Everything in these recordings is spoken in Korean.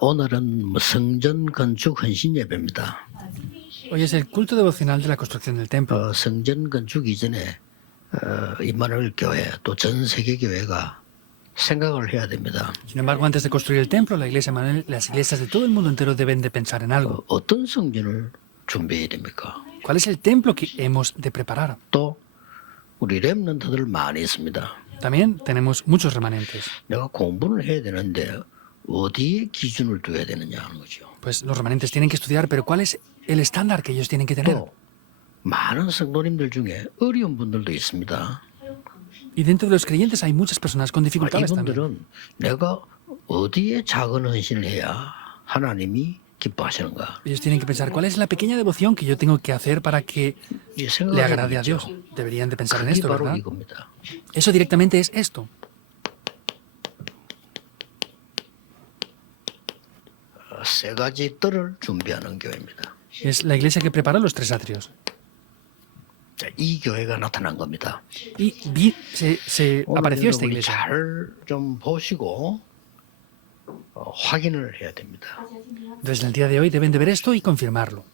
오늘은 성전 건축 헌신 예배입니다. Hoy es el culto devocional de la construcción del templo. 성전 건축 이전에 임마누엘 교회 또 전 세계 교회가 생각을 해야 됩니다. Sin embargo, antes de construir el templo, la iglesia Manuel, las iglesias de todo el mundo entero deben de pensar en algo. 어떤 성전을 준비해야 됩니까? ¿Cuál es el templo que hemos de preparar? 또 우리 렘넌트들 많이 있습니다. También tenemos muchos remanentes. 내가 공부를 해야 되는데 어디에 기준을 둬야 되느냐 하는 거죠. Pues los remanentes tienen que estudiar, pero ¿cuál es el estándar que ellos tienen que tener? 또 많은 성도님들 중에 어려운 분들도 있습니다. Y dentro de los creyentes hay muchas personas con dificultades también. 이분들은 내가 어디에 작은 헌신을 해야 하나님이 기뻐하시는가. Ellos tienen que pensar, ¿cuál es la pequeña devoción que yo tengo que hacer para que 이 le agrade a 생각을 Dios? Deberían de pensar en 그게 esto, 바로 ¿verdad? 이겁니다. Eso directamente es esto. 세 가지 뜰을 준비하는 교회입니다. Es la iglesia que prepara los tres atrios. 자, 이 교회가 나타난 겁니다. Y se 오늘 apareció esta 여러분이 iglesia. 잘 좀 보시고 확인을 해야 됩니다. Entonces, en el día de hoy deben de ver esto y confirmarlo.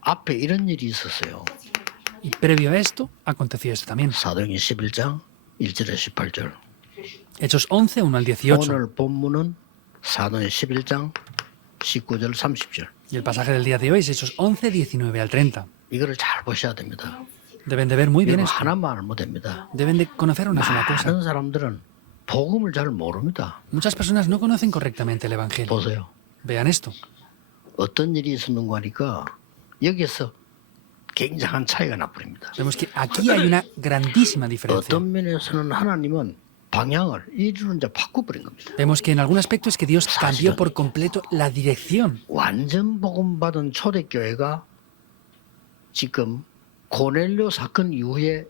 앞에 이런 일이 있었어요. Y previo a esto, aconteció esto también. 사도행전 11장 1절에 18절. Hechos 11, 1 al 18. 오늘 본문은 사도행전 11장 19절 30절. Y el pasaje del día de hoy es Hechos 11, 19 al 30. 이거를 잘 보셔야 됩니다. Deben de ver muy bien 여러분 esto. 하나만 알면 됩니다. Deben de conocer una sola cosa. 많은 사람들은 복음을 잘 모릅니다. Muchas personas no conocen correctamente el Evangelio. 보세요. Vean esto. 어떤 일이 있었는가 하니까 여기서 굉장한 차이가 나버립니다. Vemos que aquí hay una grandísima diferencia. 어떤 면에서는 하나님은 방향을 이리로 이제 바꿔버린 겁니다. Vemos que en algún aspecto es que Dios cambió por completo la dirección. 완전 복음 받은 초대교회가 지금 고넬료 사건 이후에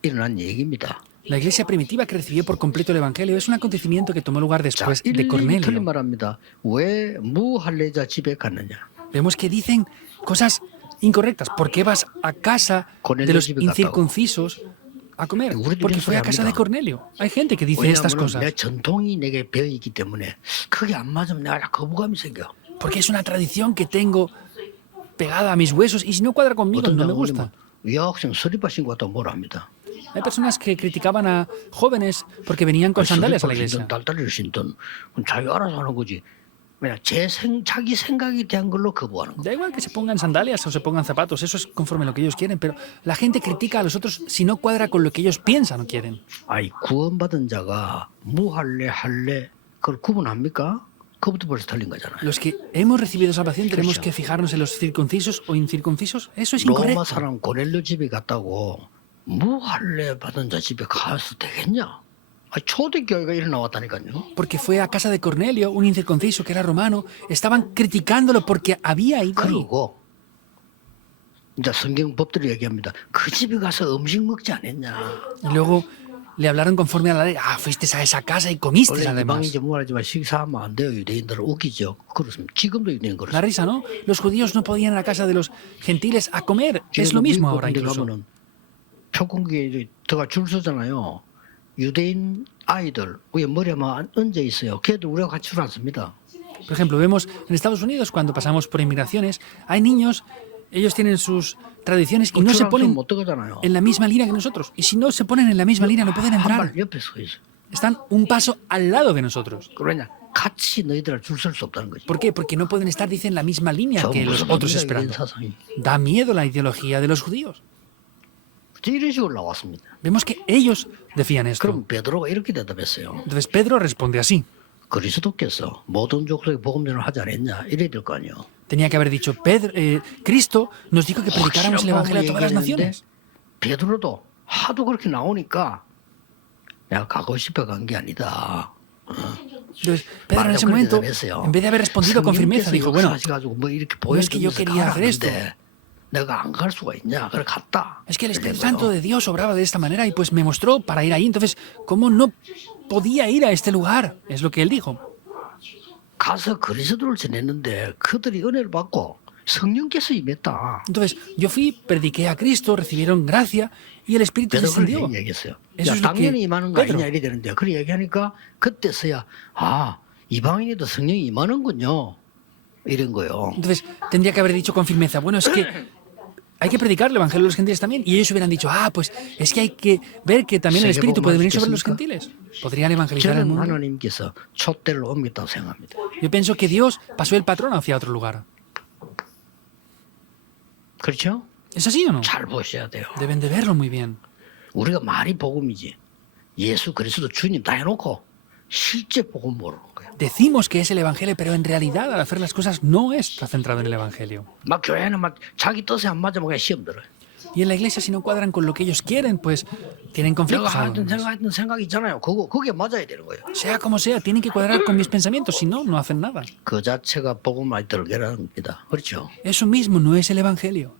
일어난 얘기입니다. La iglesia primitiva que recibió por completo el Evangelio es un acontecimiento que tomó lugar 자, después de 일일이 틀린 Cornelio. 말합니다. 왜 무할례자 집에 갔느냐? Vemos que dicen cosas incorrectas. ¿Por qué vas a casa de los incircuncisos a comer? Porque fue a casa de Cornelio. Hay gente que dice estas 왜냐하면 cosas. 내 전통이 내게 배어 있기 때문에 그게 안 맞으면 내가 거부감이 생겨. Porque es una tradición que tengo pegada a mis huesos y si no cuadra conmigo 어떤 no me gusta. 장로님은 여학생 서리바 신고 왔다고 뭐라 합니다. Hay personas que criticaban a jóvenes porque venían con sandalias a la iglesia. 달달이를 신든 자기가 알아서 하는 거지. 그냥 자기 생각에 대한 걸로 거부하는 거. Da igual que se pongan sandalias o se pongan zapatos, eso es conforme a lo que ellos quieren, pero la gente critica a los otros si no cuadra con lo que ellos piensan o quieren. 아이 구원받은 자가 무할례 할례 그걸 구분합니까? 그것부터 벌써 틀린 거잖아요. Los que hemos recibido salvación tenemos que fijarnos en los circuncisos o incircuncisos. Eso es 로마 incorrecto. 사람 고넬료 집에 갔다고 무할례 받은 자 집에 가서 되겠냐? 초대교회가 일어나왔다니까요. Porque fue a casa de Cornelio, un incircunciso que era romano, estaban criticándolo porque había ido ahí. 그리고 이제 성경 법들이 얘기합니다. 그 집에 가서 음식 먹지 않았냐? Y luego le hablaron conforme a la ley. Ah, fuiste a esa casa y comiste 원래 además. 이방인지 뭐라지만 식사하면 안 돼요. 유대인들은 웃기죠. 그렇습니다. 지금도 유대인 Da 그렇습니다. risa, ¿no? Los judíos no podían ir a casa de los gentiles a comer. Es lo mismo ahora incluso. 가면은 표공기에 들어가 줄 서잖아요. 유대인 아이들 위에 머리만 얹어 있어요. 걔도 우리가 같이 줄 않습니다. Por ejemplo, vemos en Estados Unidos cuando pasamos por inmigraciones, hay niños, ellos tienen sus tradiciones y no se ponen 못 들어가잖아요. en la misma línea que nosotros. Y si no se ponen en la misma línea no pueden entrar. 한발 옆에 서 있어. Están un paso al lado de nosotros. 그러냐? 같이 너희들 줄 설 수 없다는 거죠. ¿Por qué? Porque no pueden estar, dicen, en la misma línea 저 que los 무슨 otros 소리야, esperando. 이런 사상이. Da miedo la ideología de los judíos. 이런 식으로 나왔습니다. Vemos que ellos decían esto. 그럼 베드로가 이렇게 대답했어요. Entonces Pedro responde así. 그리스도께서 모든 족속에 복음 전을 하지 않았냐? 이래야 될 거 아니에요. Tenía que haber dicho, Cristo nos dijo que predicáramos el Evangelio a todas las naciones. 베드로도 하도 그렇게 나오니까 내가 가고 싶어 간 게 아니다. Entonces, Pedro en ese momento, en vez de haber respondido con firmeza, dijo, bueno, no es que yo quería hacer esto. 내가 안 갈 수가 있냐? 그래 갔다. Es que el Espíritu Santo de Dios obraba de esta manera y pues me mostró para ir ahí. Entonces, ¿cómo no podía ir a este lugar? Es lo que él dijo. 가서 그리스도를 전했는데 그들이 은혜를 받고 성령께서 임했다. Entonces, yo fui, prediqué a Cristo, recibieron gracia y el Espíritu descendió. 얘기했어요. Eso 야, es lo 당연히 que 임하는 거 Pedro. 아니냐 이래 되는데 그 얘기하니까 그때서야 아 이방인에도 성령이 임하는군요. 이런 거요. Entonces, tendría que haber dicho con firmeza, bueno, es que hay que predicar el evangelio a los gentiles también. Y ellos hubieran dicho, pues es que hay que ver que también el Espíritu puede venir sobre los gentiles. Podrían evangelizar el 저는 mundo. 하나님께서 촛대를 옮겼다고 생각합니다. Yo pienso que Dios pasó el patrón hacia otro lugar. 그렇죠? ¿Es así o no? 잘 보셔야 돼요. Deben de verlo muy bien. 우리가 말이 복음이지. 예수 그리스도 주님 다 해놓고 실제 복음 모르는 거예요. Decimos que es el evangelio, pero en realidad al hacer las cosas no está centrado en el evangelio. 막 교회는 막 자기 뜻에 안 맞으면 그냥 시험 들어요. Y en la iglesia, si no cuadran con lo que ellos quieren, pues tienen 내가 conflictos. 하던 algunos. 생각이 있잖아요. 그게 맞아야 되는 거예요. Sea como sea, tienen que cuadrar con mis pensamientos, si no, no hacen nada. 그 자체가 복음 많이 들게라는 겁니다. 그렇죠? Eso mismo no es el evangelio.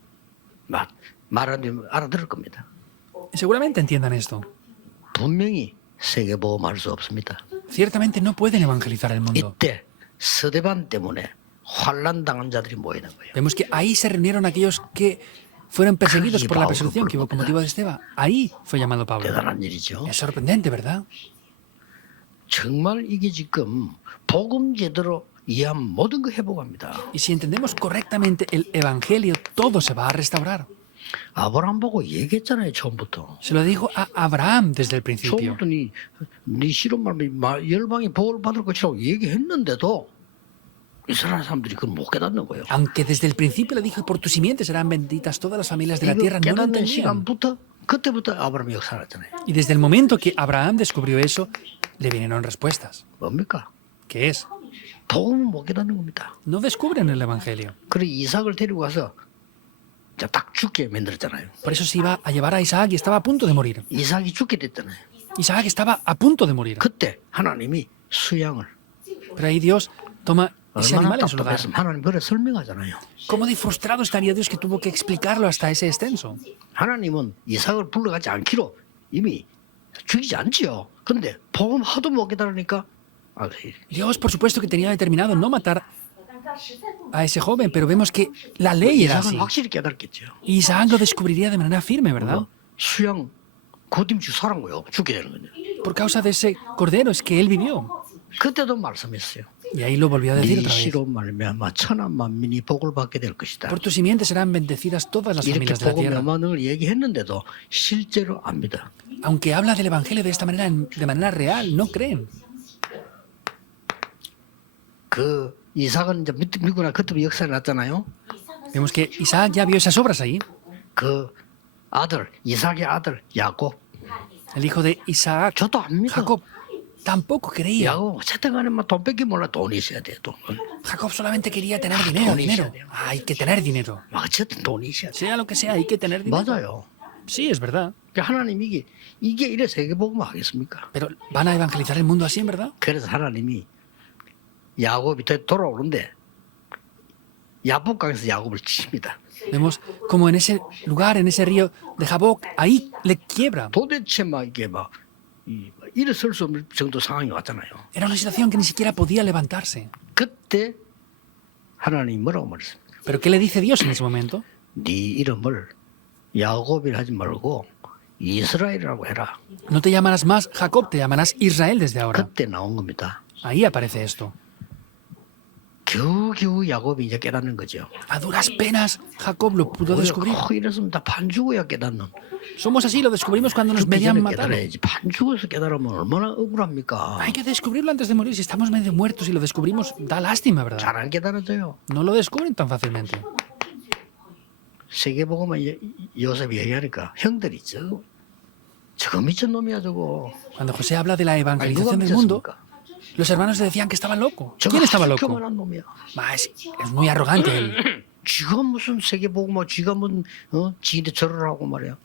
말하면 알아들을 겁니다. Y seguramente entiendan esto. 분명히 세계 복음할 수 없습니다. Ciertamente no pueden evangelizar el mundo. 이때 서대반 때문에 환난 당한 자들이 모이는 거예요. Vemos que ahí se reunieron aquellos que fueron perseguidos por la persecución que hubo con motivo de Esteban. Ahí fue llamado Pablo. 대단한 일이죠. Es sorprendente, ¿verdad? 정말 이게 지금 복음 제대로 이해하면 모든 거 회복합니다. Y si entendemos correctamente el evangelio, todo se va a restaurar. 아브라함 보고 얘기했잖아요. 처음부터. Se lo dijo a Abraham desde el principio. 처음부터 네 실험만 열방이 복을 받을 것이라고 얘기했는데도 이스라엘 사람들이 그걸 못 깨닫는 거예요. Aunque desde el principio le dijo, por tu simiente serán benditas todas las familias de la 이거 tierra, no lo 깨닫는 entendían. 시간부터 그때부터 아브라함이 역사했잖아요. Y desde el momento que Abraham descubrió eso, le vinieron respuestas. 뭡니까? ¿Qué es? 복음은 못 깨닫는 겁니다. No descubren el evangelio. 그래 이삭을 데리고 가서 딱 죽게 만들었잖아요. Por eso se iba a llevar a Isaac y estaba a punto de morir. 이삭이 죽게 됐잖아요. Isaac estaba a punto de morir. 그때 하나님이 수양을 Pero ahí Dios toma ese 얼마나 animal en su lugar. 답답했으면 하나님 그래 설명하잖아요. ¿Cómo de frustrado estaría Dios que tuvo que explicarlo hasta ese extenso? 하나님은 이삭을 불러가지 않기로 이미 죽이지 않지요. 그런데 복음 하도 못 깨달으니까 Dios, por supuesto, que tenía determinado no matar a ese joven, pero vemos que la ley era así. 이삭은 확실히 깨달겠죠. Y Isaac lo descubriría de manera firme, ¿verdad? 수양 고딤주 살은 거요. 죽게 되는 거죠. Por causa de ese cordero es que él vivió. 그때도 말씀했어요. Y ahí lo volvió a decir 네 otra vez. 씨로 말미암아 천한 만민이 복을 받게 될 것이다. Por tu simiente serán bendecidas todas las 이렇게 familias de la 복음 tierra. 명만을 얘기했는데도 실제로 압니다. Aunque habla del evangelio de esta manera, de manera real, no creen. 그 이삭은 이제 믿고 나 그때부터 역사가 났잖아요. Vemos que Isaac ya vio esas obras ahí. 그 아들 이삭의 아들 야곱 El hijo de Isaac, 저도 안 믿어. Jacob, tampoco creía. 야곱 채택안에 돈 뺏기 몰라 돈 있어야 돼 돈. Jacob solamente quería tener dinero, dinero. Hay que tener dinero. 어쨌든 돈이 있어야 돼. Sea lo que sea, hay que tener dinero. 맞아요. Sí, es verdad. 하나님 이게 이래 세계복음 하겠습니까? Pero ¿van a evangelizar el mundo así, en verdad? 그래서 하나님이 야곱이 돌아오는데 야복강에서 야곱을 칩니다. Vemos como en ese lugar, en ese río de Jaboc, ahí le quiebra. 도대체 막 이게 막 일어설 수 없는 정도 상황이 왔잖아요. Era una situación que ni siquiera podía levantarse. 그때 하나님이 뭐라고 말했습니까? ¿Pero qué le dice Dios en ese momento? 네 이름을 야곱이라 하지 말고 이스라엘이라고 해라. No te llamarás más Jacob, te llamarás Israel desde ahora. 그때 나온 겁니다. Ahí aparece esto. 겨우겨우 야곱이 이제 깨닫는 거죠. A duras penas, Jacob lo pudo descubrir. 이랬으면 다 반 죽어야 깨닫는. Somos así, lo descubrimos cuando nos 죽기 medían 전에 matarlo. 깨달아야지. 반 죽어서 깨달으면 얼마나 억울합니까? Hay que descubrirlo antes de morir. Si estamos medio muertos y lo descubrimos, da lástima, ¿verdad? 잘 안 깨달아져요. No lo descubren tan fácilmente. 세계복음은 요셉이 얘기하니까 형들이 저거 미친 놈이야 저거. Cuando José habla de la 아니, 누가 evangelización del mundo, 미쳤습니까? los hermanos le decían que estaba loco. 저거 ¿Quién estaba 아주 loco? 교만한 놈이야. Es muy arrogante él. 쥐가 무슨 세계복음을 쥐가 무슨 지인데 절을 하고 말이야.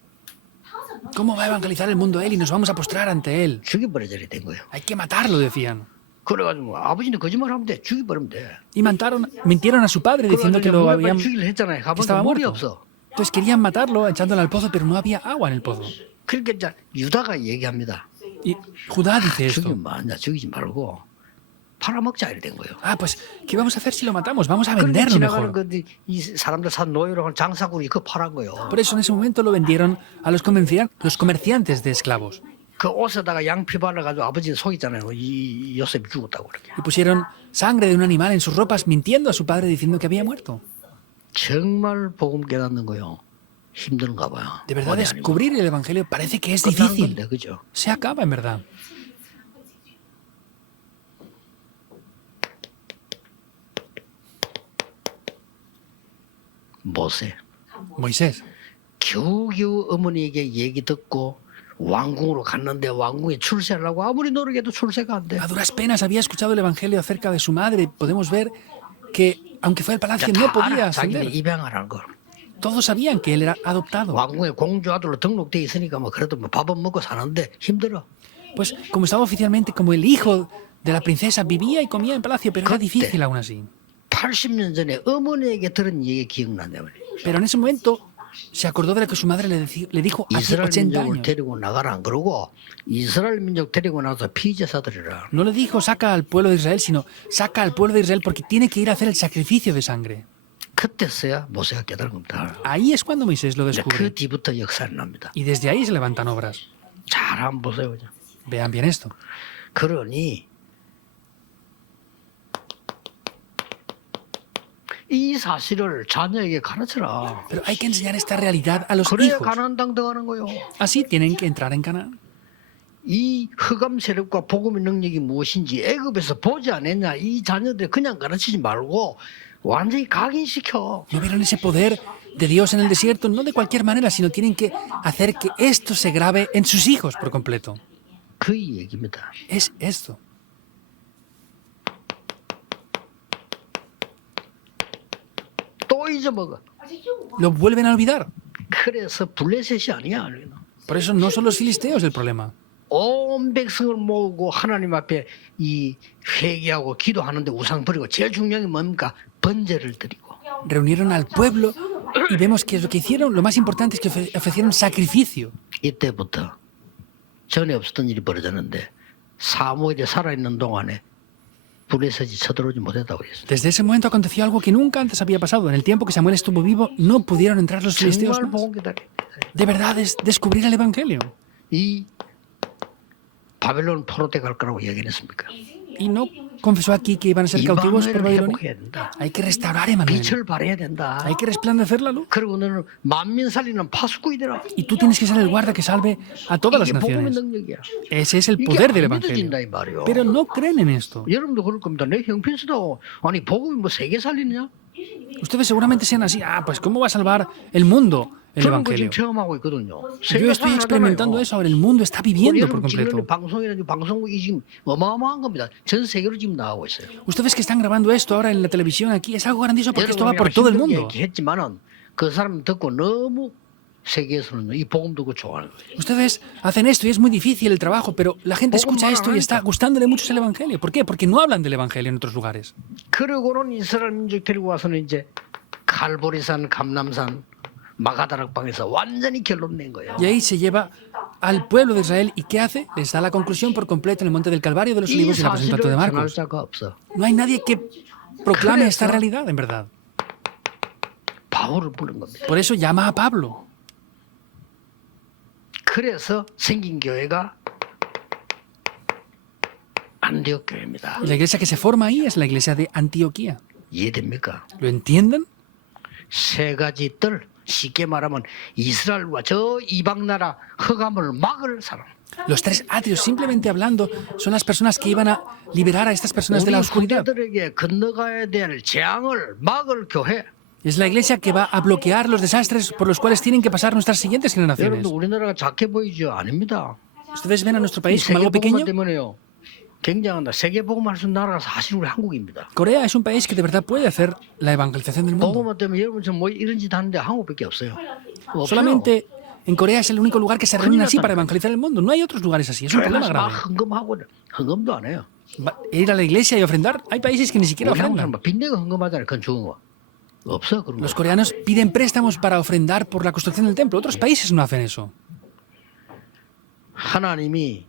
¿Cómo va a evangelizar el mundo él y nos vamos a postrar ante él? 죽여버려야 된 거예요. Hay que matarlo, decían. 그래가지고 아버지는 거짓말하면 돼. 죽여버리면 돼. Y mintieron a su padre diciendo que lo habían, 죽이려 했잖아요. que 가보니까 estaba 물이 muerto. 없어. Entonces querían matarlo echándolo al pozo, pero no había agua en el pozo. 그러니까 이제 유다가 얘기합니다. Y Judá dice esto. 죽이면 뭐하냐. 죽이지 말고 팔아먹자 이래 된 거예요. Pues, ¿qué vamos a hacer si lo matamos? Vamos a 그런데 venderlo 지나가는 mejor. 이 사람들 산 노예로 한 장사꾼이 그거 팔은 거예요. Por eso en ese momento lo vendieron a los comerciantes de esclavos. 그 옷에다가 양피 발라가지고 아버지는 속이잖아요. 이 요셉이 죽었다고 그렇게. Y pusieron sangre de un animal en sus ropas mintiendo a su padre diciendo que había muerto. 정말 복음 깨닫는 거요. 힘든가 봐요. De verdad, 어디 아니고. descubrir el Evangelio parece que es 끝나는 difícil. 건데, 그죠? Se acaba, en verdad. 모세. Moisés. 겨우겨우 어머니에게 얘기 듣고 왕궁으로 갔는데 왕궁에 출세하려고 아무리 노력해도 출세가 안 돼. A duras penas había escuchado el Evangelio acerca de su madre. Podemos ver que, aunque fue al palacio, no podía 자기는 ascender. 입양하라는 걸. Todos sabían que él era adoptado. 왕궁에 공주 아들로 등록돼 있으니까 뭐 그래도 뭐 밥은 먹고 사는데 힘들어. Pues como estaba oficialmente como el hijo de la princesa, vivía y comía en palacio, pero era difícil aún así. 80년 전에 어머니에게 들은 얘기 기억나네요. Pero en ese momento se acordó de lo que su madre le dijo hace 이스라엘 80 민족을 años. 데리고 나가라 안 그러고 이스라엘 민족 데리고 나서 피제사 드리라. No le dijo saca al pueblo de Israel, sino saca al pueblo de Israel porque tiene que ir a hacer el sacrificio de sangre. 그때서야 모세가 깨달은 겁니다. Ahí es cuando Moisés lo 그 descubre. 뒤부터 역사를 납니다. Y desde ahí se levantan obras. 잘 한번 보세요. 그죠? Vean bien esto. 그러니 이 사실을 자녀에게 가르쳐라. Pero hay que enseñar esta realidad a los 그래야 hijos. 가나안 땅 들어가는 거요. Así tienen que entrar en Canaán. 이 흑암 세력과 복음의 능력이 무엇인지 애굽에서 보지 않았냐. 이 자녀들 그냥 가르치지 말고 완전히 각인시켜. No vieron ese poder de Dios en el desierto, no de cualquier manera, sino tienen que hacer que esto se grabe en sus hijos por completo. 그 얘기입니다. Es esto. 또 잊어먹어. Lo vuelven a olvidar. 그래서 블레셋이 아니야. Por eso no son los filisteos el problema. 온 백성을 모으고 하나님 앞에 이 회개하고 기도하는데 우상 버리고 제일 중요한 게 뭡니까? 번제를 드리고. Reunieron al pueblo y vemos que lo que hicieron, lo más importante es que ofrecieron sacrificio. 이때부터 전에 없었던 일이 벌어졌는데 사무엘이 살아있는 동안에 블레셋이 쳐들어오지 못했다고 했어요. Desde ese momento aconteció algo que nunca antes había pasado. En el tiempo que Samuel estuvo vivo, no pudieron entrar los filisteos 정말 más. 복음 기다려. De verdad es descubrir el Evangelio. 이 바벨론 포로대 갈 거라고 얘기했습니까? Y no confesó aquí que iban a ser cautivos por 이방을 Babilonia. 회복해야 된다. Hay que restaurar Emanuel. 빛을 발해야 된다. Hay que resplandecer la luz. 그리고 너는 만민 살리는 파수꾼이 되라. Y tú tienes que ser el guarda que salve a todas las 이게 복음의 naciones. 능력이야. Ese es el 이게 poder del 안 Evangelio. 믿어진다 이 말이요. Pero no creen en esto. 여러분도 그럴 겁니다. 내 형편 쓰다고 아니 복음이 뭐 세계 살리느냐? Ustedes seguramente sean así. Ah, pues ¿cómo va a salvar el mundo el 저는 그 Evangelio? 지금 체험하고 있거든요. Yo estoy experimentando eso ahora. El mundo está viviendo por 여러분 지금 completo. 방송이라든지 방송국이 지금 어마어마한 겁니다. 전 세계로 지금 나가고 있어요. Ustedes que están grabando esto ahora en la televisión aquí, es algo grandioso porque esto va por todo el mundo. 했지만은 그 사람 듣고 너무 세계에서는 이 복음 듣고 좋아하는 거예요. Ustedes hacen esto y es muy difícil el trabajo, pero la gente escucha esto y está gustándole mucho el Evangelio. ¿Por qué? Porque no hablan del Evangelio en otros lugares. 그러고는 이스라엘 민족 데리고 와서는 이제 칼보리산, 감남산, 마가다락방에서 완전히 결론 낸 거예요. Y ahí se lleva al pueblo de Israel y ¿qué hace? Les da la conclusión por completo en el monte del Calvario, de los 이 Olivos y el aposentato de 사실을 전할 Marcos. 자가 없어. No hay nadie que proclame esta 그래서- realidad, en verdad. 바울을 부른 겁니다. Por eso llama a Pablo. 그래서 생긴 교회가 안디옥 교회입니다. Y la iglesia que se forma ahí es la iglesia de Antioquía. 이해됩니까? ¿Lo entienden? 세 가지 뜰 쉽게 말하면 이스라엘과 저 이방 나라 흑암을 막을 사람. Los tres atrios, simplemente hablando, son las personas que iban a liberar a estas personas de 우리 la oscuridad. 후대들에게 건너가야 될 재앙을 막을 교회. Es la iglesia que va a bloquear los desastres por los cuales tienen que pasar nuestras siguientes generaciones. 여러분들 우리나라가 작게 보이죠? 아닙니다. Ustedes ven a nuestro 이 país como algo pequeño. 세계복음화 때문에요. 굉장한다. 세계복음할 수 있는 나라가 사실 우리 한국입니다. Corea es un país que de verdad puede hacer la evangelización del mundo. 복음화 때문에 여러분 지금 뭐 이런 짓 하는데 한국밖에 없어요. 없어요. Solamente en Corea es el único lugar que se reúne así para evangelizar el mundo. No hay otros lugares así. Es un problema 교회 막 grave. 헌금하고 헌금도 안 해요. Ir a la iglesia y ofrendar. Hay países que ni siquiera 우리 한국 ofrendan. 사람 빚내고 헌금하잖아요. 그건 죽은 거. 없어 그런 거. Los coreanos piden préstamos para ofrendar por la construcción del templo. Otros países no hacen eso. 하나님이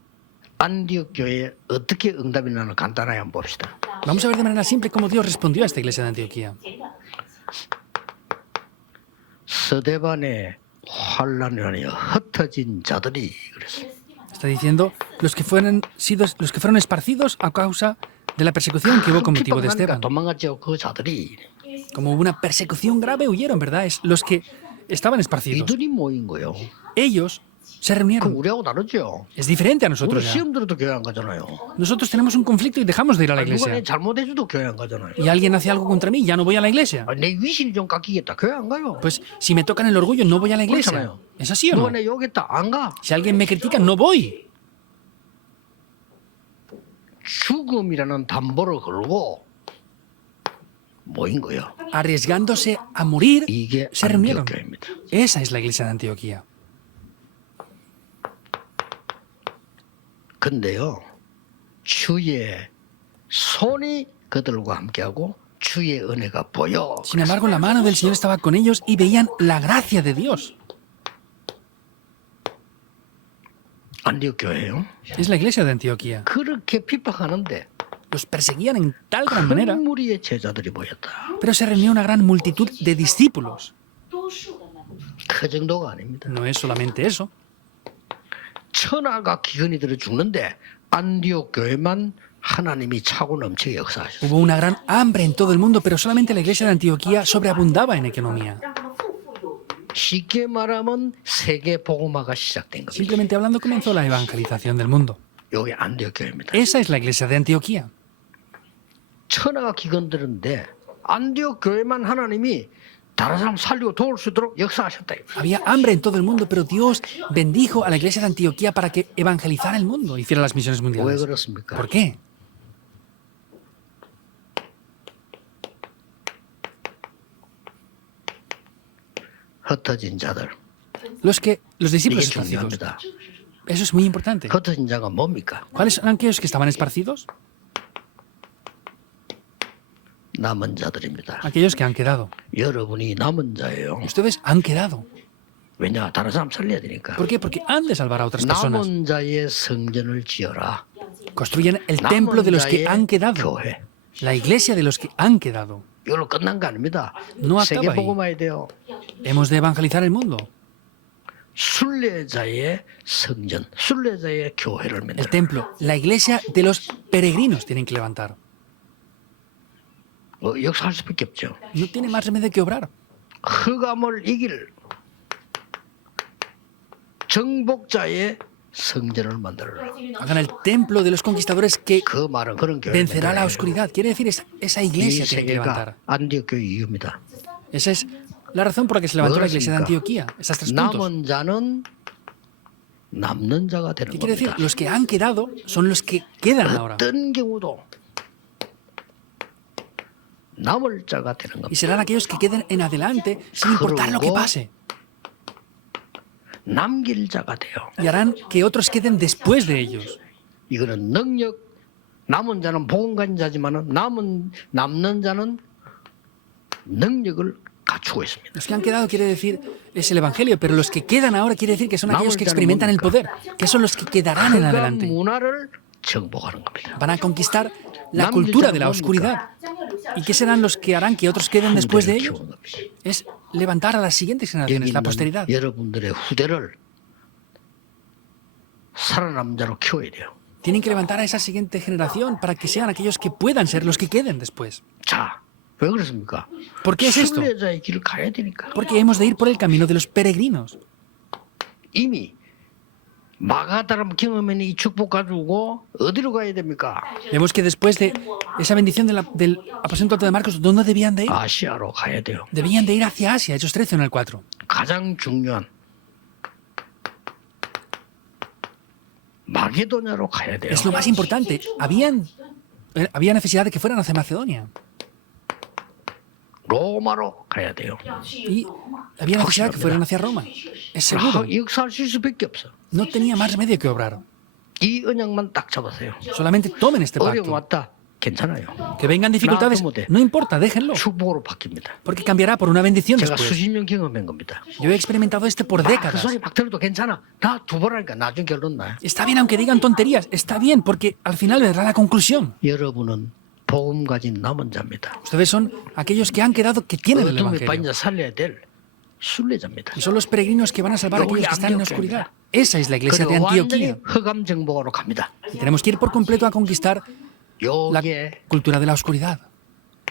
안디옥 교회에 어떻게 응답이 나는 간단하게 한번 봅시다. Vamos a ver de manera simple cómo Dios respondió a esta iglesia de Antioquía. 서대반의 환란이라니 흩어진 자들이 그랬어요. Está diciendo los que fueron esparcidos a causa de la persecución que hubo con motivo de 핍박하니까 Esteban. 도망갔죠. 그 자들이. Como hubo una persecución grave, huyeron, ¿verdad? Es los que estaban esparcidos. 이들이 모인 거예요. Ellos se 그 reunieron. 우리하고 다르죠. Es diferente a 우리 nosotros ya. 시험 들어도 교회 안 가잖아요. Nosotros tenemos un conflicto y dejamos de ir a la 누가 iglesia. 내 잘못해줘도 교회 안 가잖아요. Y alguien hace algo contra mí, ya no voy a la iglesia. 내 위신이 좀 깎이겠다. 교회 안 가요. Pues si me tocan el orgullo, no voy a la iglesia. 그렇잖아요. ¿Es así o 누가 no? 내 욕했다. 안 가. Si alguien me critica, no voy. 죽음이라는 담보를 걸고 모인 거예요. Arriesgándose a morir, 이게 se reunieron. 안디옥교회입니다. Esa es la iglesia de Antioquía. 근데요, 주의 손이 그들과 함께하고 주의 은혜가 보여. Sin embargo, la mano del Señor estaba con ellos y veían la gracia de Dios. 안디옥 교회요. Es la iglesia de Antioquía. 그렇게 핍박하는데 Los perseguían en tal gran manera, 큰 무리의 제자들이 모였다. pero se reunió una gran multitud de discípulos. 그 정도가 아닙니다. No es solamente eso. 천하가 기근이 들어 죽는데 안디옥 교회만 하나님이 차고 넘치게 역사하셨어요. Hubo una gran hambre en todo el mundo, pero solamente la iglesia de Antioquía sobreabundaba en economía. 쉽게 말하면 세계 복음화가 시작된 겁니다. Simplemente hablando, comenzó la evangelización del mundo. 여기 안디옥 교회입니다. Esa es la iglesia de Antioquía. 천하가 기근 들었는데 안디옥 교회만 하나님이 다른 사람 살리고 도울 수 있도록 역사하셨다. Había hambre en todo el mundo, pero Dios bendijo a la iglesia de Antioquía para que evangelizara el mundo, hiciera las misiones 왜 mundiales. 그렇습니까? ¿Por qué? 흩어진 자들. Los 이게 discípulos esparcidos. 중요합니다. Eso es muy importante. 흩어진 자가 뭡니까? ¿Cuáles eran aquellos que estaban esparcidos? 남은 자들입니다. Aquellos que han quedado. 여러분이 남은 자예요. Ustedes han quedado. 왜냐? 다른 사람 살려야 되니까. ¿Por qué? Porque han de salvar a otras personas. 남은 자의 성전을 지어라. Construyen el templo de los que han quedado. 교회. La iglesia de los que han quedado. 이걸로 끝난 거 아닙니다. No 세계 acaba ahí. 복음화야 돼요. Hemos de evangelizar el mundo. 순례자의 성전, 순례자의 교회를 El 만들어. templo, la iglesia de los peregrinos tienen que levantar. 역사할 수밖에 없죠. No tiene más remedio que obrar. 흑암을 이길 정복자의 성전을 만들어라. Hagan el templo de los conquistadores que 그 말은 그런 교회. vencerá la oscuridad. Quiere decir, esa 이 iglesia tiene que levantar. 세계가 안디옥 교회 이유입니다. Esa es la razón por la que se levantó la iglesia de Antioquía. Esas tres puntos. 남은 자는 남는 자가 되는 ¿Qué quiere decir? 겁니다. Los que han quedado son los que quedan ahora. 어떤 경우도 남을 자가 되는 Y 겁니다. serán aquellos que queden en adelante sin importar lo que pase. 남길 자가 돼요. Y harán que otros queden después de ellos. 이거는 능력, 남은 자는 복음 가진 자지만은 남는 자는 능력을 갖추고 있습니다. Los que han quedado quiere decir es el evangelio, pero los que quedan ahora quiere decir que son aquellos que experimentan el poder, que son los que quedarán en 흑암 adelante. 문화를 정복하는 겁니다. Van a conquistar la cultura de la oscuridad. ¿Y qué serán los que harán que otros queden después de 후대를 ellos? 키우는 겁니다. Es levantar a las siguientes 여기 generaciones, la 있는 posteridad. 여러분들의 후대를 살아남은 자로 키워야 돼요. Tienen que levantar a esa siguiente generación para que sean aquellos que puedan ser los que queden después. 자, 왜 그렇습니까? ¿Por qué es esto? 순례자의 길을 가야 되니까. Porque hemos de ir por el camino de los peregrinos. 이미 마가다람 경험에는 이 축복 가지고 어디로 가야 됩니까? Vemos que después de esa bendición del aposento alto de Marcos, ¿dónde debían de ir? 아시아로 가야 돼요. Debían de ir hacia Asia, Hechos 13 en el 4. 가장 중요한 마게도냐로 가야 돼요. Es lo más importante. Había necesidad de que fueran hacia Macedonia. 로마로 가야 돼요. Y había necesidad de que fueran hacia Roma. Es seguro. 역사하실 수밖에 없어. No tenía más remedio que obrar. 이 언약만 딱 잡으세요. Solamente tomen este 어려움 pacto. 왔다. 괜찮아요. Que vengan dificultades, no importa, déjenlo. 축복으로 바뀝니다. Porque cambiará por una bendición 제가 después. 수십 년 경험한 겁니다. Yo he experimentado por 그 décadas. 소리 막 들어도 괜찮아. 나 두 번 하니까 나중 결론 나요. Está bien aunque digan tonterías. Está bien porque al final vendrá la conclusión. 여러분은 복음 가진 남은 자입니다. Ustedes son aquellos que han quedado, que tienen el 어둠에 Evangelio. 빠져 살려야 될 순례자입니다. Y son los peregrinos que van a salvar a aquellos que están en la oscuridad. Esa es la iglesia de 그리고 완전히 Antioquía. 흑암 정복으로 갑니다. Y tenemos que ir por completo a conquistar la 요게 cultura de la oscuridad.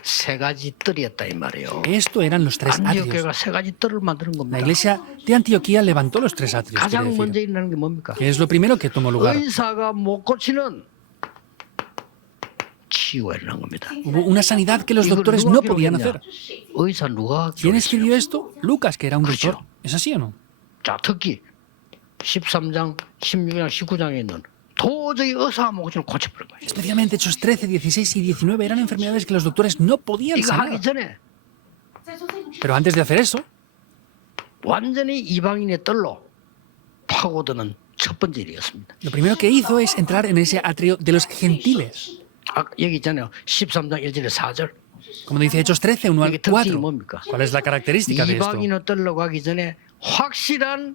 세 가지 뜰이었다 이 말이에요. Esto eran los tres atrios. 안디옥교회가 세 가지 뜰을 만드는 La 겁니다. iglesia de Antioquía levantó los tres atrios. quiere 가장 먼저 decir. 일어나는 게 뭡니까? ¿Qué es lo primero que tomó lugar? 의사가 못 고치는 치유가 일어난 겁니다. Hubo una sanidad que los 이걸 doctores 누가 no podían 기록했냐? hacer. 의사 누가 ¿Quién 기록했어요? escribió esto? Lucas, que era un doctor. 그렇죠. ¿Es así o no? 자, 특히 13장, 16장, 19장에 있는 도저히 의사가 못 고치는 고쳐버린 거예요. Especialmente Hechos 13, 16 y 19 eran enfermedades que los doctores no podían 이거 하기 sanar. 전에 Pero antes de hacer eso, 완전히 이방인의 뜰로 파고드는 첫 번째 일이었습니다. lo primero que hizo es entrar en ese atrio de los gentiles. 여기 있잖아요. 13장 1절에 4절. Como dice Hechos 13, 1 이게 al 특징이 4. 뭡니까? ¿Cuál es la característica de esto? 이방인의 뜰로 가기 전에 확실한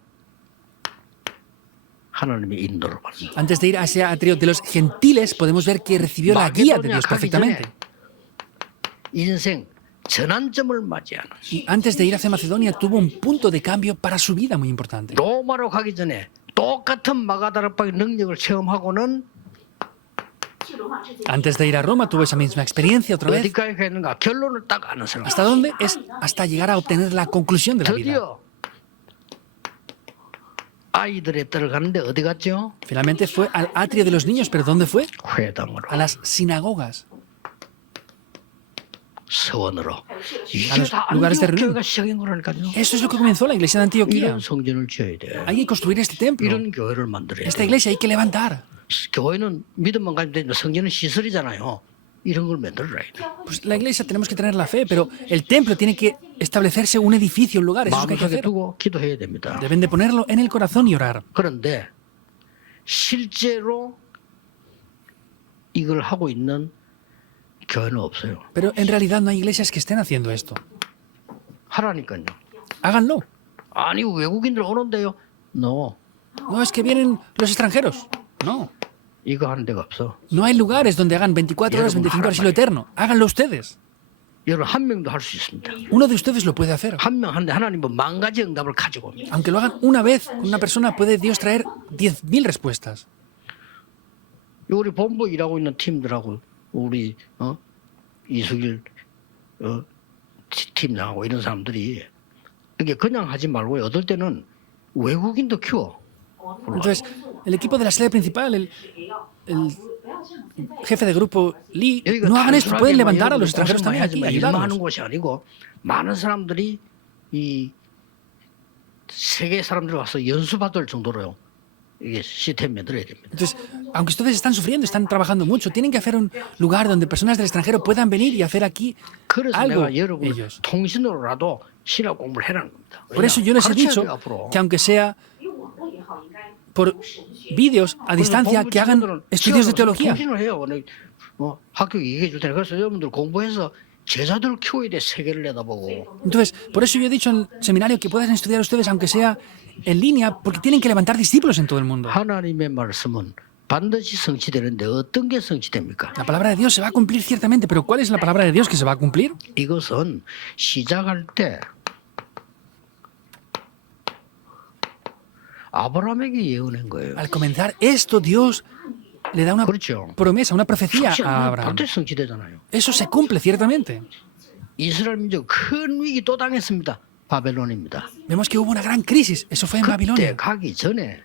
하나님의 인도를 받습니다. Antes de ir a ese atrio de los gentiles, podemos ver que recibió la guía de Dios perfectamente. 인생 전환점을 맞이하는 Y antes de ir hacia Macedonia, tuvo un punto de cambio para su vida muy importante. 로마로 가기 전에 똑같은 마가다락방의 능력을 체험하고는 Antes de ir a Roma, tuvo esa misma experiencia otra vez. 어디까지 가는가 결론을 딱 아는 사람. ¿Hasta dónde? Es hasta llegar a obtener la conclusión de la vida. 드디어 아이들의 뜰을 가는데 어디 갔죠? Finalmente fue al atrio de los niños, pero ¿dónde fue? 회당으로, A las sinagogas. 서원으로. a 이게 los 다 lugares de 안디옥교회가 시작인 거라니까요. Eso es lo que comenzó la iglesia de Antioquía. 이런 성전을 지어야 돼. Hay que construir este templo. 이런 교회를 만들어야 Esta 돼. iglesia hay que levantar. 교회는 믿음만 가지면 되는데 성전은 시설이잖아요. 이런 걸 만들어야 돼. Pues la iglesia tenemos que tener la fe, pero el templo tiene que establecerse un edificio, un lugar. Eso es lo que hay que 마음속에 hacer. 두고 기도해야 됩니다. Deben de ponerlo en el corazón y orar. 그런데 실제로 이걸 하고 있는 교회는 없어요. Pero en realidad no hay iglesias que estén haciendo esto. 하라니까요. Háganlo. 아니 외국인들 오는데요. No. No es que vienen los extranjeros. No. 이거 하는 데가 없어. No hay lugares donde hagan 24 horas, 25 horas y lo eterno. Háganlo ustedes. 여러분 한 명도 할 수 있습니다. Uno de ustedes lo puede hacer. 한 명 하는데 하나님은 만 가지 응답을 가지고 옵니다. Aunque lo hagan una vez con una persona, puede Dios traer 10.000 respuestas. 우리 본부 일하고 있는 팀들하고 우리 이수길 팀장하고 이런 사람들이 이게 그냥 하지 말고 어떨 때는 외국인도 키워. Entonces, el equipo de la sede principal, el jefe de grupo Lee, no hagan esto. Pueden levantar a los extranjeros también aquí y 일만 하는 ayudarlos. 곳이 아니고 많은 사람들이 이 세계 사람들 와서 연수받을 정도로요. 이게 시스템 만들어야 됩니다. Entonces, aunque ustedes están sufriendo, están trabajando mucho, tienen que hacer un lugar donde personas del extranjero puedan venir y hacer aquí 그래서 algo 내가 여러분 ellos. 통신으로라도 신학 공부를 해라는 겁니다. Por eso yo les he dicho que aunque sea por vídeos a distancia, que hagan estudios de teología. 통신을 해요. 학교 얘기해 줄 테니까 그래서 여러분들 공부해서 제자들 키워야 돼. 세계를 내다보고. Entonces, por eso yo he dicho en el seminario que puedan estudiar ustedes, aunque sea en línea, porque tienen que levantar discípulos en todo el mundo. 하나님의 말씀은 반드시 성취되는데 어떤 게 성취됩니까? La palabra de Dios se va a cumplir ciertamente, pero ¿cuál es la palabra de Dios que se va a cumplir? 이것은 시작할 때 아브라함에게 예언한 거예요. Al comenzar esto, Dios le da una 그렇죠. promesa, una profecía a Abraham. 반드시 성취되잖아요. Eso se cumple ciertamente. 이스라엘 민족 큰 위기 또 당했습니다. 바벨론입니다. Vemos que hubo una gran crisis, eso fue en 그때 Babilonia. 가기 전에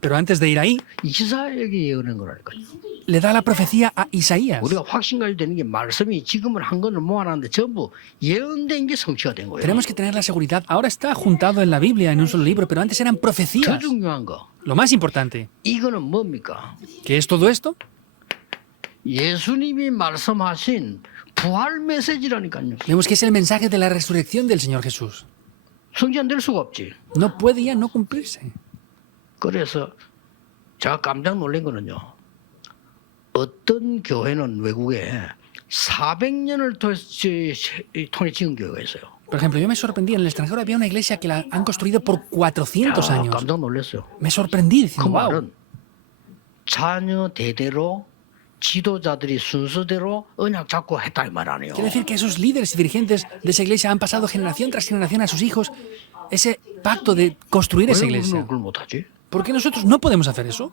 Pero antes de ir ahí, 이스라엘에게 예언한 거라니까요. le da la profecía a Isaías. 우리가 확신까지 되는 게 말씀이 지금은 한 건을 모아놨는데 전부 예언된 게 성취가 된 거예요. Tenemos que tener la seguridad. Ahora está juntado en la Biblia, en un solo libro, pero antes eran 더 profecías. 중요한 거 Lo más importante, 이거는 뭡니까? ¿qué es todo esto? 예수님이 말씀하신 부활 메시지라니까요. Vemos que es el mensaje de la resurrección del Señor Jesús. 성취될 수가 없지. No puede ya no cumplirse. 그래서 제가 깜짝 놀란 거는요. 어떤 교회는 외국에 400년을 통해 지은 교회가 있어요. Por ejemplo, yo me sorprendí, en el extranjero había una iglesia que la han construido por 400 años. 깜짝 놀랐어요. Me sorprendí 그 diciendo, wow. 말은 자녀 대대로 지도자들이 순서대로 언약 잡고 했다 이 말 아니에요. Quiere decir que esos líderes y dirigentes de esa iglesia han pasado generación tras generación a sus hijos ese pacto de construir esa 왜 우리는 iglesia. 그걸 못하지? ¿Por qué nosotros no podemos hacer eso?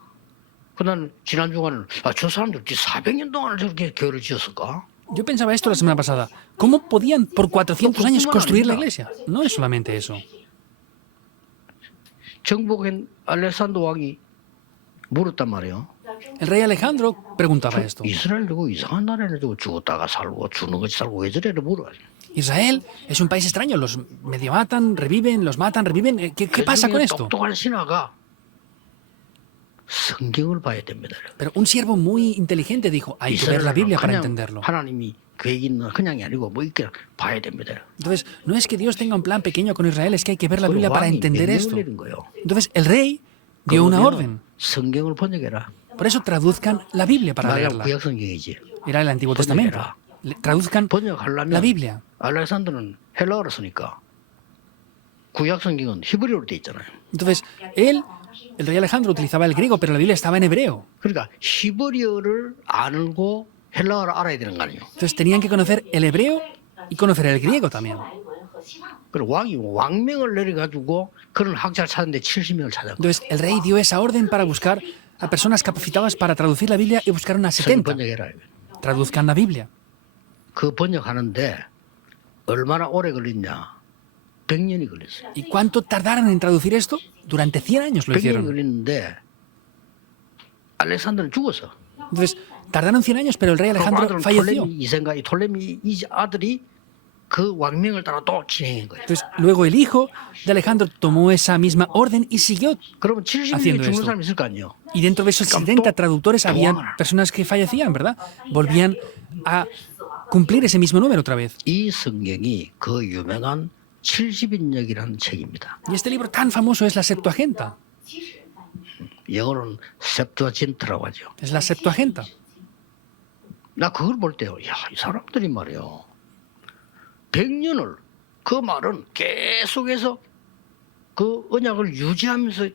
그난 지난 주간은 저 사람들 400년 동안 저렇게 교회를 지었을까? Yo pensaba esto la semana pasada. ¿Cómo podían por 400 años construir la iglesia? No es solamente eso. 정복한 알렉산더 왕이 물었단 말이에요. El rey Alejandro preguntaba esto. 이스라엘 두고 이상한 나라에 두고 죽었다가 살고 죽는 것이 살고 왜 저래 물어. Israel es un país extraño. Los medio matan, reviven, los matan, reviven. ¿Qué pasa con esto? 똑똑한 신하가 성경을 봐야 됩니다. Pero un siervo muy inteligente dijo, hay que ver la Biblia para 그냥 entenderlo. 하나님이 계획 있는 그냥이 아니고 뭐 이렇게 봐야 됩니다. Entonces, no es que Dios tenga un plan pequeño con Israel, es que hay que ver la Biblia para 왕이 entender 명령을 esto. 내린 거예요. Entonces, el rey dio una orden. 성경을 번역해라. Por eso traduzcan la Biblia para 나야 leerla. 구약 성경이지. Era el Antiguo Testamento. Traduzcan 번역하려면 la Biblia. 알렉산더는 헬라어로 쓰니까 구약 성경은 히브리어로 돼 있잖아요. Entonces, él, el rey Alejandro, utilizaba el griego, pero la Biblia estaba en hebreo. 그러니까 히브리어를 알고 헬라어를 알아야 되는 거 아니에요. Entonces, tenían que conocer el hebreo y conocer el griego también. 그리고 왕이 왕명을 내려가지고 그런 학자를 찾는데 70명을 찾았고 Entonces, el rey dio esa orden para buscar a personas capacitadas para traducir la Biblia y buscaron a 성경 70. 번역해라. Traduzcan la Biblia. 그 번역하는데 얼마나 오래 걸렸냐? 100년이 걸렸어요. ¿Y cuánto tardaron en traducir esto? Durante 100 años lo 100년이 hicieron. 걸렸는데 알렉산더는 죽었어. Entonces, tardaron 100 años, pero el rey 그 Alejandro 아들은 falleció. 톨레미 2세인가 이 톨레미 이 아들이 그 왕명을 따라 또 진행한 거예요. Entonces, luego el hijo de Alejandro tomó esa misma orden y siguió. 그러면 70명이 haciendo 죽는 esto. 사람이 있을 거 아니에요. Y dentro de esos 70 traductores habían personas que fallecían, ¿verdad? Volvían a cumplir ese mismo número otra vez. 이 성경이 그 유명한 70인역이라는 책입니다. Y este libro tan famoso es la Septuaginta. 영어로는 septuaginta라고 하죠. Es la Septuaginta. 나 그걸 볼 때요. 야, 이 사람들이 말이요. 100년을 그 말은 계속해서 그 언약을 유지하면서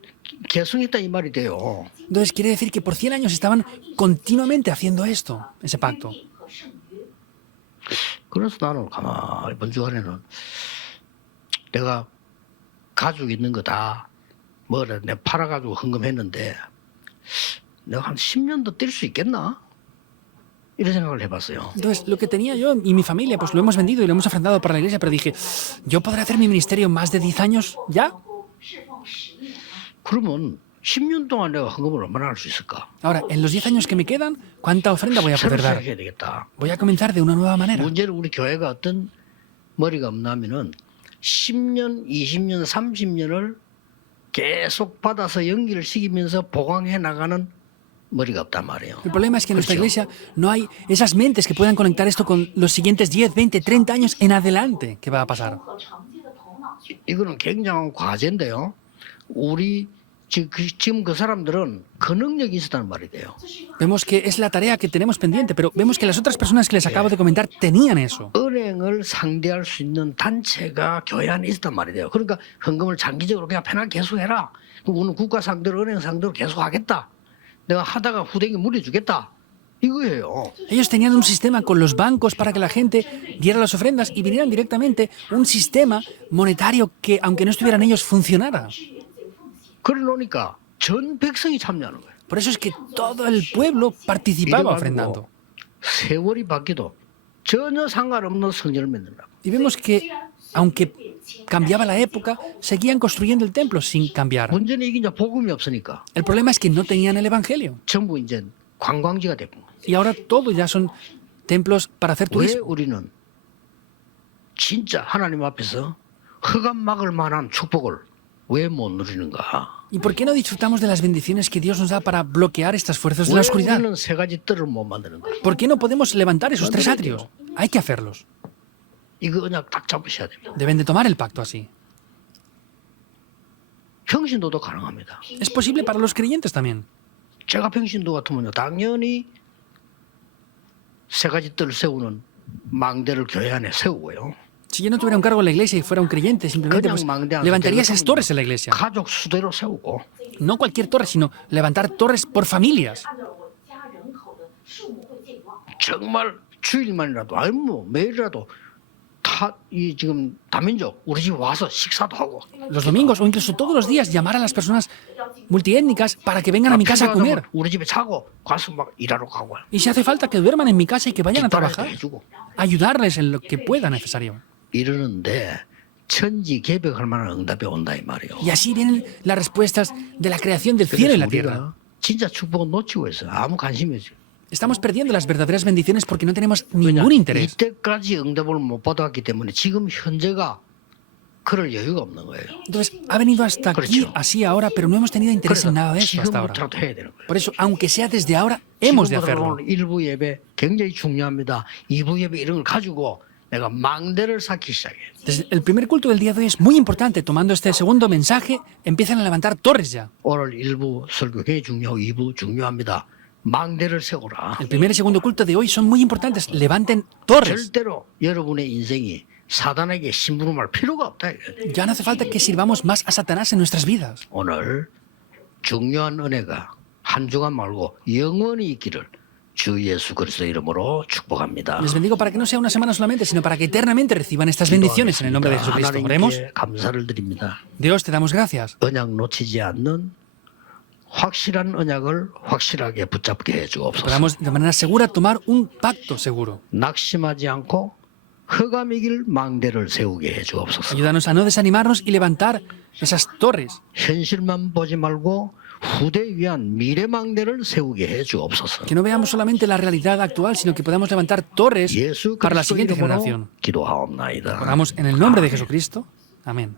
계승했다 이 말이 돼요. Entonces quiere decir que por 100 años estaban continuamente haciendo esto, ese pacto. 그래서 나는 가만히 본 주간에는 내가 가지고 있는 거 다 뭐래 내가 팔아가지고 헌금했는데 내가 한 10년 더 뛸 수 있겠나? 이런 생각을 해봤어요. Entonces lo que tenía yo y mi familia, pues lo hemos vendido y lo hemos ofrendado para la iglesia, pero dije, ¿yo podré hacer mi ministerio más de 10 años ya? 그러면 10년 동안 내가 헌금을 얼마나 할 수 있을까? Ahora, en los 10 años que me quedan, ¿cuánta ofrenda voy a 새로 poder dar? 시작해야 되겠다. Voy a comenzar de una nueva manera. 문제는 우리 교회가 어떤 머리가 없냐면은 10년, 20년, 30년을 계속 받아서 연기를 시키면서 보강해 나가는 머리가 없단 말이에요. El problema es que en nuestra 그렇죠? iglesia no hay esas mentes que puedan conectar esto con los siguientes 10, 20, 30 años en adelante. ¿Qué va a pasar? 이거는 굉장한 과제인데요. 우리 지금 그 사람들은 그 능력이 있었다는 말이 돼요. Vemos que es la tarea que tenemos pendiente, pero vemos que las otras personas que les acabo de comentar tenían eso. 은행을 상대할 수 있는 단체가 교회 안에 있었단 말이 돼요. 그러니까 헌금을 장기적으로 그냥 편하게 계속해라. 우리는 국가 상대로 은행 상대로 계속하겠다. 내가 하다가 후대에 물려주겠다. 이거예요. Ellos tenían un sistema con los bancos para que la gente diera las ofrendas y vinieran directamente un sistema monetario que, aunque no estuvieran ellos, funcionara. 그래 놓으니까 전 백성이 참여하는 거예요. Por eso es que todo el pueblo participaba ofrendando. 세월이 바뀌도 전혀 상관없는 성전을 만든다고. Y vemos que, aunque cambiaba la época, seguían construyendo el templo sin cambiar. 문제는 이게 이제 복음이 없으니까 El problema es que no tenían el evangelio. 전부 이제 관광지가 됐고. Y ahora todo ya son templos para hacer 왜 turismo. 우리는 진짜 하나님 앞에서 흑암 막을 만한 축복을 왜 못 누리는가? ¿Y por qué no disfrutamos de las bendiciones que Dios nos da para bloquear estas fuerzas de 왜 la oscuridad? 우리는 세 가지 뜰을 못 만드는 거야? ¿Por qué no podemos levantar esos tres atrios? Hay que hacerlos. 이거 언약 딱 잡으셔야 됩니다. Deben de tomar el pacto así. 평신도도 가능합니다. Es posible para los creyentes también. 제가 평신도 같으면요, 당연히 세 가지 뜰을 세우는 망대를 교회 안에 세우고요. Si yo no tuviera un cargo en la iglesia y fuera un creyente, simplemente pues, levantaría esas torres en la iglesia. 가족 수대로 세우고 No cualquier torre, sino levantar torres por familias. 정말 주일만이라도 아니 뭐 매일이라도 이 지금 다민족 우리 집 와서 식사도 하고 Los domingos o incluso todos los días llamar a las personas multiétnicas para que vengan a mi casa a comer. 우리 집에 자고 가서 막 일하러 가고 Y si hace falta que duerman en mi casa y que vayan a trabajar, 해주고 ayudarles en lo que pueda necesario. 이러는데 천지 개벽할 만한 응답이 온다 이 말이에요. Y así vienen las respuestas de la creación del cielo y la 그래서 tierra. 우리가 진짜 축복은 놓치고 있어. 아무 관심이 없어. Estamos perdiendo las verdaderas bendiciones porque no tenemos ningún interés. 이때까지 응답을 못 받았기 때문에 지금 현재가 그럴 여유가 없는 거예요. Entonces, ha venido hasta aquí, 그렇죠. así ahora, pero no hemos tenido interés en 그래서 nada de esto hasta ahora. 지금부터라도 해야 되는 거예요. Por eso, aunque sea desde ahora, hemos de hacerlo. 오늘 1부 예배 굉장히 중요합니다. 2부 예배 이런 걸 가지고 내가 망대를 쌓기 시작해. Desde el primer culto del día de hoy es muy importante. Tomando este segundo mensaje, empiezan a levantar torres ya. 오늘 1부 설교 굉장히 중요하고 2부 중요합니다. 망대를 세우라. El primer y segundo culto de hoy son muy importantes. Levanten torres. 절대로 여러분의 인생이 사단에게 심부름할 필요가 없다. 이거예요. Ya no hace falta que sirvamos más a Satanás en nuestras vidas. 오늘 중요한 은혜가 한 주간 말고 영원히 있기를 주 예수 그리스도 이름으로 축복합니다. Les bendigo para que no sea una semana solamente, sino para que eternamente reciban estas bendiciones en el nombre de Jesucristo. Oremos. 하나님께 감사를 드립니다. Dios, te damos gracias. 언약 놓치지 않는 확실한 언약을 확실하게 붙잡게 해주옵소서. Podamos de manera segura tomar un pacto seguro. 낙심하지 않고 흑암이길 망대를 세우게 해주옵소서. Ayúdanos a no desanimarnos y levantar esas torres. 현실만 보지 말고 후대 위한 미래 망대를 세우게 해주옵소서. Que no veamos solamente la realidad actual, sino que podamos levantar torres 예수 para la 그리스도 siguiente 이름으로 generación. 기도하옵나이다. Oramos en el nombre de Jesucristo. Amén.